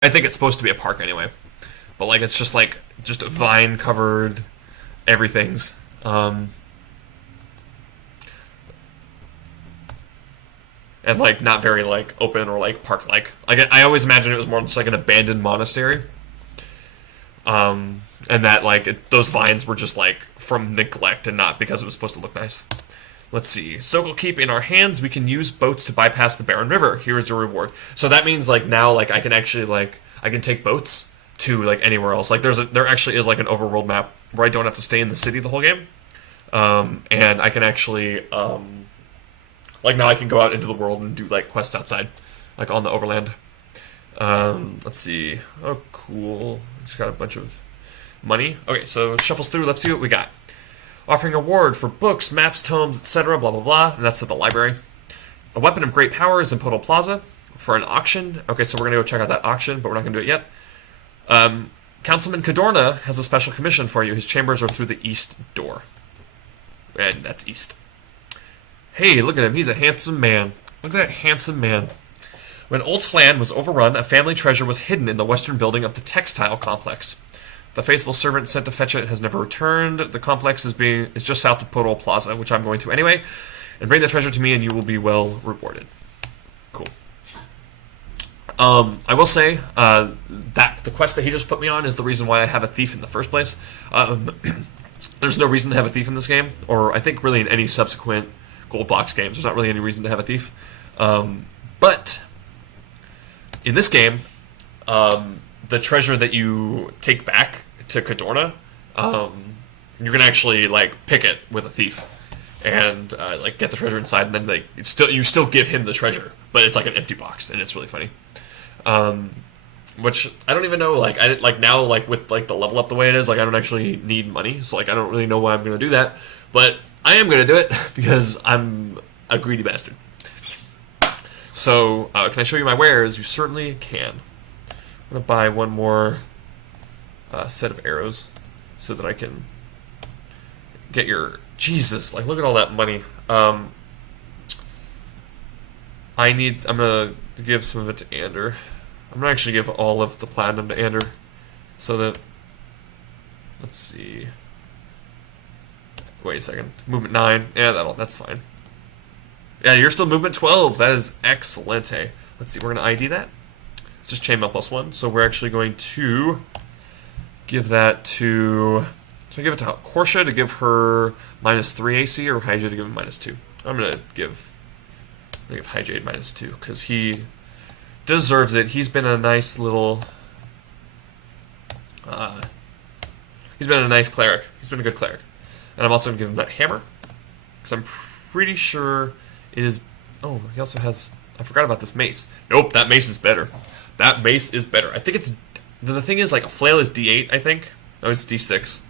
I think it's supposed to be a park anyway, but like it's just like just vine covered everything's. And like not very like open or like park like. Like I always imagined it was more just like an abandoned monastery. And that like those vines were just like from neglect and not because it was supposed to look nice. Let's see. Sokol Keep in our hands. We can use boats to bypass the barren river. Here is your reward. So that means like now like I can actually like I can take boats to like anywhere else. Like there actually is like an overworld map where I don't have to stay in the city the whole game. And I can actually like now I can go out into the world and do like quests outside, like on the overland. Let's see. Oh, cool. Just got a bunch of money. Okay, so shuffles through. Let's see what we got. Offering a reward for books, maps, tomes, etc. Blah blah blah. And that's at the library. A weapon of great power is in Podal Plaza for an auction. Okay, so we're gonna go check out that auction, but we're not gonna do it yet. Councilman Cadorna has a special commission for you. His chambers are through the east door, and that's east. Hey, look at him. He's a handsome man. Look at that handsome man. When Old Flan was overrun, a family treasure was hidden in the western building of the textile complex. The faithful servant sent to fetch it has never returned. The complex is just south of Podal Plaza, which I'm going to anyway. And bring the treasure to me, and you will be well rewarded. Cool. I will say that the quest that he just put me on is the reason why I have a thief in the first place. There's no reason to have a thief in this game, or I think really in any subsequent gold box games. There's not really any reason to have a thief. But in this game, the treasure that you take back to Cadorna, you can actually like pick it with a thief and like get the treasure inside, and then like you still give him the treasure, but it's like an empty box, and it's really funny. Which I don't even know. Like I like now, like with like the level up the way it is, like I don't actually need money, so like I don't really know why I'm gonna do that, but I am gonna do it because I'm a greedy bastard. So can I show you my wares? You certainly can. I'm gonna buy one more set of arrows so that I can get your Jesus. Like look at all that money. I'm gonna give some of it to Ander. I'm gonna actually give all of the platinum to Ander, so that let's see. Wait a second. Movement 9. Yeah, that's fine. Yeah, you're still movement 12. That is excellent. Hey, let's see. We're gonna ID that. It's just chainmail +1. So we're actually going to give that to. Should I give it to Korsha to give her -3 AC, or Hyjade to give him -2? I'm gonna give Hyjade -2 because he deserves it. He's been a nice little. He's been a nice cleric. He's been a good cleric. And I'm also gonna give him that hammer because I'm pretty sure it is. Oh, he also has. I forgot about this mace. Nope, that mace is better. That mace is better. I think it's. The thing is, like, a flail is D8, I think. No, it's D6.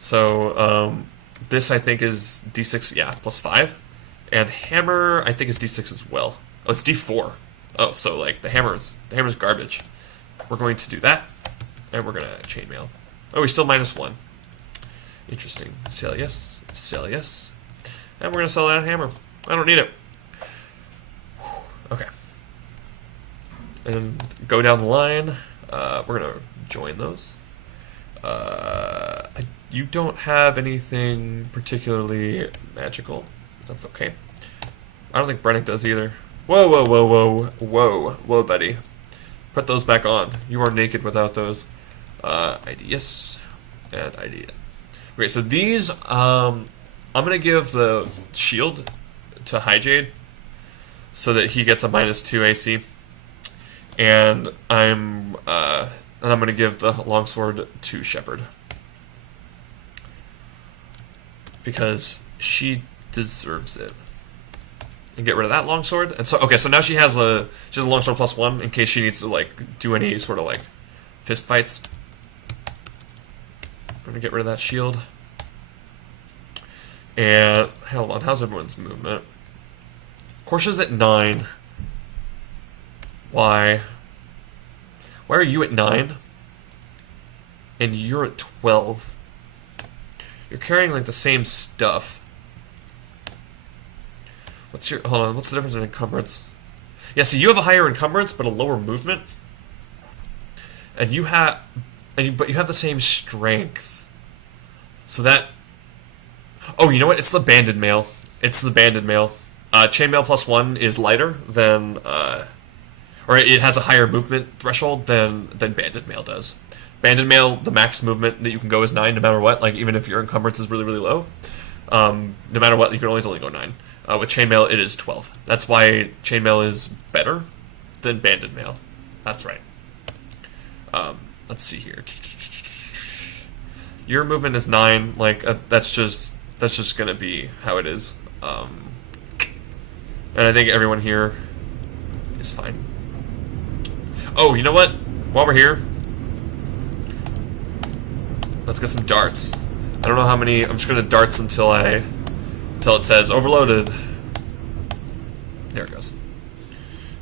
So, this, I think, is D6, yeah, +5. And hammer, I think, is D6 as well. Oh, it's D4. Oh, so, like, the hammer's garbage. We're going to do that. And we're going to chainmail. Oh, he's still -1. Interesting. Sell yes. Sell yes. And we're going to sell that hammer. I don't need it. Okay. And go down the line. We're going to join those. You don't have anything particularly magical. That's okay. I don't think Brennick does either. Whoa, whoa, whoa, whoa, whoa, whoa, buddy. Put those back on. You are naked without those. ID yes. And ID it. Okay, so these, I'm going to give the shield to Hyjade so that he gets a -2 AC. And I'm going to give the longsword to Shepard because she deserves it. And get rid of that longsword. And so okay, so now she has a longsword +1 in case she needs to like do any sort of like fist fights. I'm gonna get rid of that shield. And hold on, how's everyone's movement? Korsha's at 9. Why? Why are you at 9? And you're at 12. You're carrying like the same stuff. Hold on, what's the difference in encumbrance? Yeah, so you have a higher encumbrance but a lower movement. and you have, but you have the same strength. So that, oh, you know what? It's the banded mail. It's the banded mail. Chainmail +1 is lighter than, or it has a higher movement threshold than banded mail does. Banded mail, the max movement that you can go is 9, no matter what. Like even if your encumbrance is really low, no matter what, you can always only go 9. With chainmail, it is 12. That's why chainmail is better than banded mail. That's right. Let's see here. Your movement is 9. Like that's just gonna be how it is. And I think everyone here is fine. Oh, you know what? While we're here, let's get some darts. I don't know how many. I'm just gonna darts until it says overloaded. There it goes.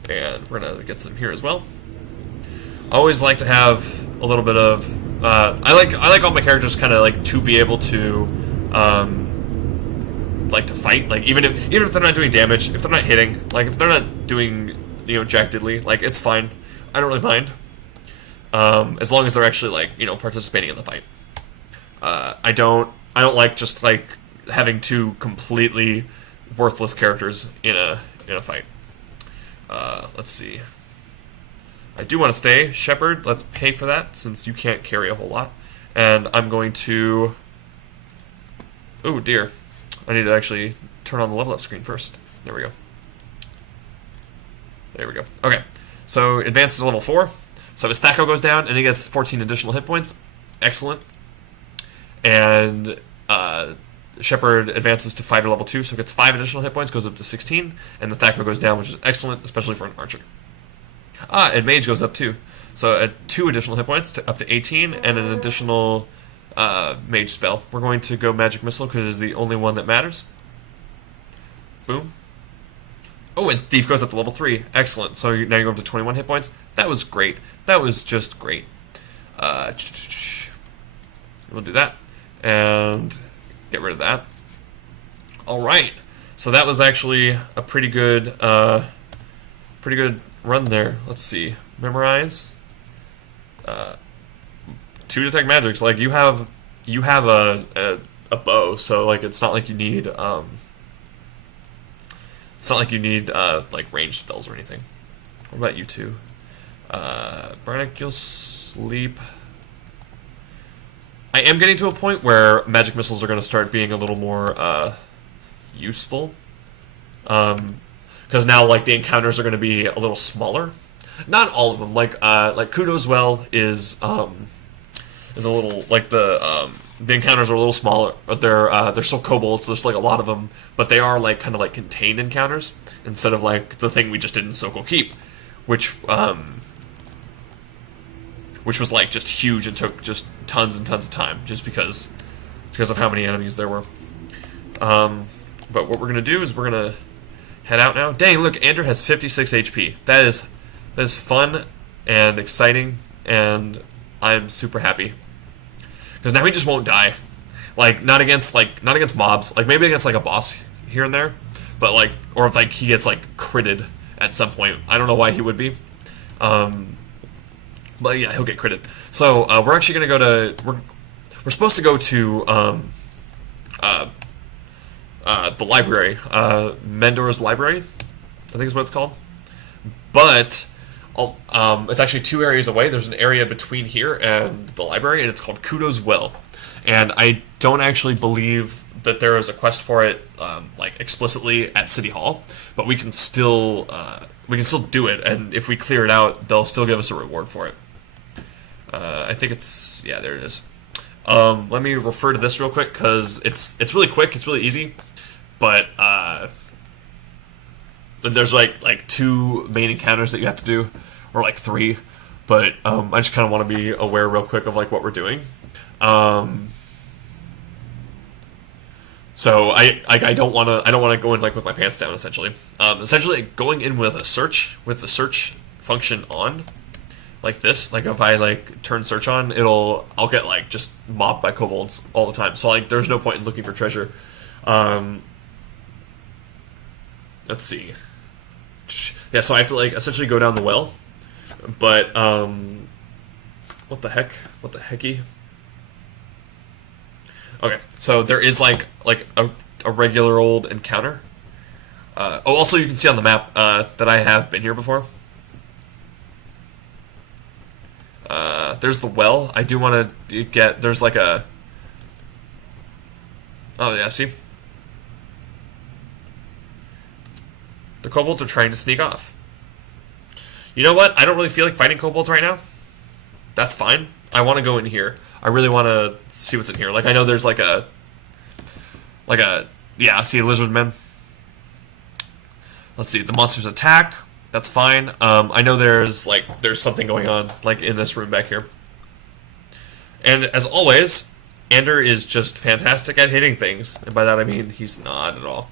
And we're gonna get some here as well. I always like to have a little bit of. I like all my characters kind of like to be able to, like to fight. Like even if they're not doing damage, if they're not hitting, like if they're not doing jack diddly, like it's fine. I don't really mind. As long as they're actually like participating in the fight. I don't like just like having two completely worthless characters in a fight. Let's see. I do want to stay Shepherd. Let's pay for that since you can't carry a whole lot. And I'm going to. Oh dear, I need to actually turn on the level up screen first. There we go. There we go. Okay, so advanced to level 4. So his Thaco goes down and he gets 14 additional hit points. Excellent. And Shepherd advances to fighter level 2, so gets 5 additional hit points, goes up to 16, and the Thaco goes down, which is excellent, especially for an archer. And Mage goes up too, so at 2 additional hit points to up to 18, and an additional Mage spell. We're going to go Magic Missile because it is the only one that matters. Boom. Oh, and Thief goes up to level 3. Excellent. So now you go up to 21 hit points. That was great. That was just great. We'll do that. And get rid of that. Alright. So that was actually a pretty good run there. Let's see. Memorize. 2 detect magics. Like you have a bow, so like it's not like you need like ranged spells or anything. What about you two? Barnack, you'll sleep. I am getting to a point where magic missiles are going to start being a little more useful. Because now like the encounters are going to be a little smaller. Not all of them. Like Kudo's Well is a little like the encounters are a little smaller, but they're still kobolds. So there's like a lot of them, but they are like kind of like contained encounters instead of like the thing we just did in Sokol Keep, which was like just huge and took just tons and tons of time just because of how many enemies there were. But what we're gonna do is we're gonna head out now. Dang, look, Andrew has 56 HP. That is fun and exciting, and I'm super happy because now he just won't die. Like not against mobs. Like maybe against like a boss here and there, but like or if like he gets like critted at some point. I don't know why he would be. But yeah, he'll get critted. So we're actually gonna go to we're supposed to go to the library, Mendor's library, I think is what it's called. But it's actually 2 areas away. There's an area between here and the library, and it's called Kudo's Well. And I don't actually believe that there is a quest for it, like explicitly at City Hall. But we can still do it, and if we clear it out, they'll still give us a reward for it. I think it's there it is. Let me refer to this real quick because it's really quick. It's really easy, but there's like 2 main encounters that you have to do, or like 3. But I just kind of want to be aware real quick of like what we're doing. So I don't want to go in like with my pants down essentially. Essentially going in with the search function on. Like this, like if I like turn search on, I'll get like just mopped by kobolds all the time. So like there's no point in looking for treasure. Let's see. Yeah, so I have to like essentially go down the well, but What the heck? What the hecky? Okay, so there is like a regular old encounter. Oh, also you can see on the map that I have been here before. There's the well. I do want to get. There's like a. Oh yeah, see. The kobolds are trying to sneak off. You know what? I don't really feel like fighting kobolds right now. That's fine. I want to go in here. I really want to see what's in here. Like, I know there's like a... Yeah, see lizard men. Let's see. The monsters attack. That's fine. I know there's something going on, like, in this room back here. And as always, Ander is just fantastic at hitting things. And by that I mean he's not at all.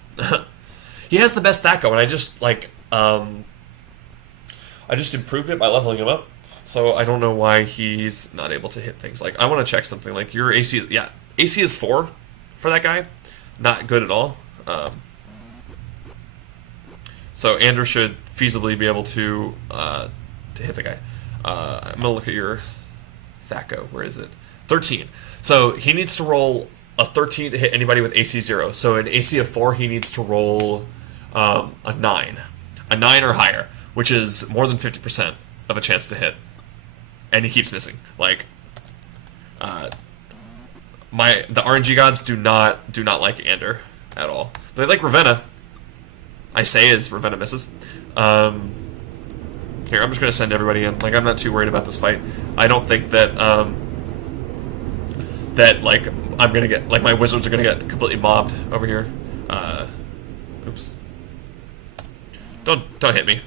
He has the best stat going. I just, I just improved it by leveling him up. So I don't know why he's not able to hit things. Like, I want to check something. Like, your AC is... Yeah, AC is 4 for that guy. Not good at all. So Ander should feasibly be able to hit the guy. I'm going to look at your Thaco. Where is it? 13. So he needs to roll a 13 to hit anybody with AC 0. So an AC of 4, he needs to roll a 9. A 9 or higher, which is more than 50% of a chance to hit. And he keeps missing. Like, the RNG gods do not like Ander at all. They like Ravenna. I say as Ravenna misses. Here, I'm just gonna send everybody in. Like, I'm not too worried about this fight. I don't think that like I'm gonna get my wizards are gonna get completely mobbed over here. Oops. Don't hit me.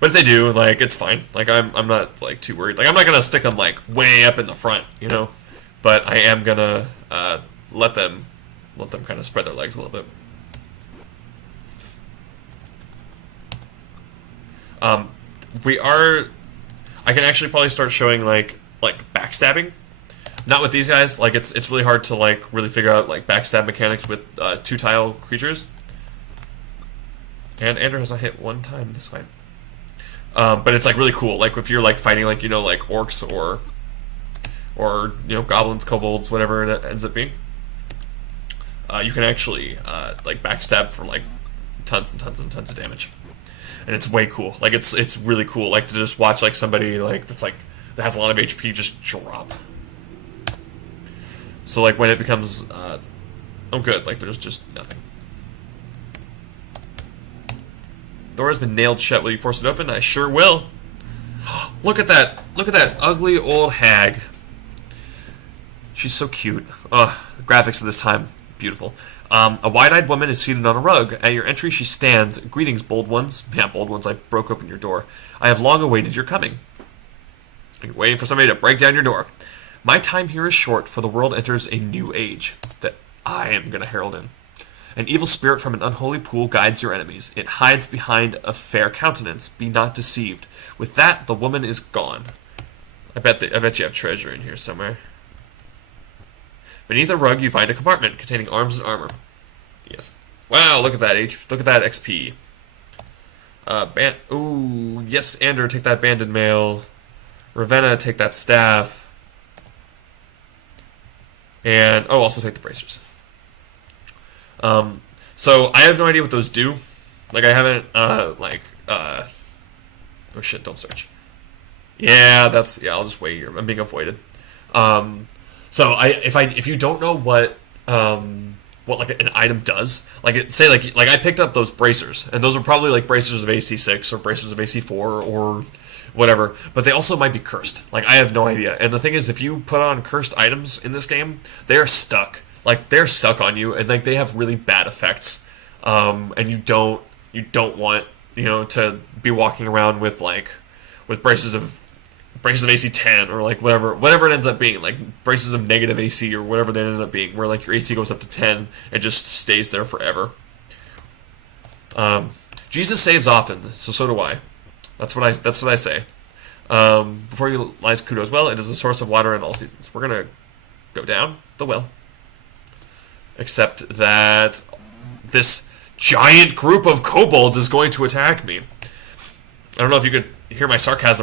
But if they do, like, it's fine. Like, I'm not, like, too worried. Like, I'm not gonna stick them, like, way up in the front, you know? But I am gonna, let them kind of spread their legs a little bit. I can actually probably start showing, like backstabbing. Not with these guys. Like, it's really hard to, like, really figure out, like, backstab mechanics with, 2-tile creatures. And Ander has not hit one time this fight. But it's like really cool. Like if you're like fighting like like orcs or goblins, kobolds, whatever it ends up being, you can actually like backstab for like tons and tons and tons of damage, and it's way cool. Like it's really cool. Like to just watch like somebody like that has a lot of HP just drop. So like when it becomes oh good, like there's just nothing. Door has been nailed shut. Will you force it open? I sure will. Look at that. Look at that ugly old hag. She's so cute. Ugh, the graphics of this time, beautiful. A wide-eyed woman is seated on a rug. At your entry, she stands. Greetings, bold ones. Yeah, bold ones, I broke open your door. I have long awaited your coming. You're waiting for somebody to break down your door. My time here is short, for the world enters a new age that I am going to herald in. An evil spirit from an unholy pool guides your enemies. It hides behind a fair countenance. Be not deceived. With that, the woman is gone. I bet you have treasure in here somewhere. Beneath a rug, you find a compartment containing arms and armor. Yes. Wow, look at that look at that XP. Ooh, yes, Ander, take that banded mail. Ravenna, take that staff. And also take the bracers. So I have no idea what those do. Like I haven't oh shit, don't search. Yeah, I'll just wait here. I'm being avoided. So if you don't know what like an item does, like I picked up those bracers, and those are probably like bracers of AC 6 or bracers of AC 4 or whatever, but they also might be cursed. Like I have no idea. And the thing is, if you put on cursed items in this game, they are stuck. Like they're stuck on you, and like they have really bad effects. And you don't want to be walking around with braces of AC 10 or like whatever it ends up being, like braces of negative AC or whatever they end up being, where like your AC goes up to 10 and just stays there forever. Jesus saves often, so do I. That's what I say. Before you lies kudos. Well, it is a source of water in all seasons. We're gonna go down the well. Except that this giant group of kobolds is going to attack me. I don't know if you could hear my sarcasm.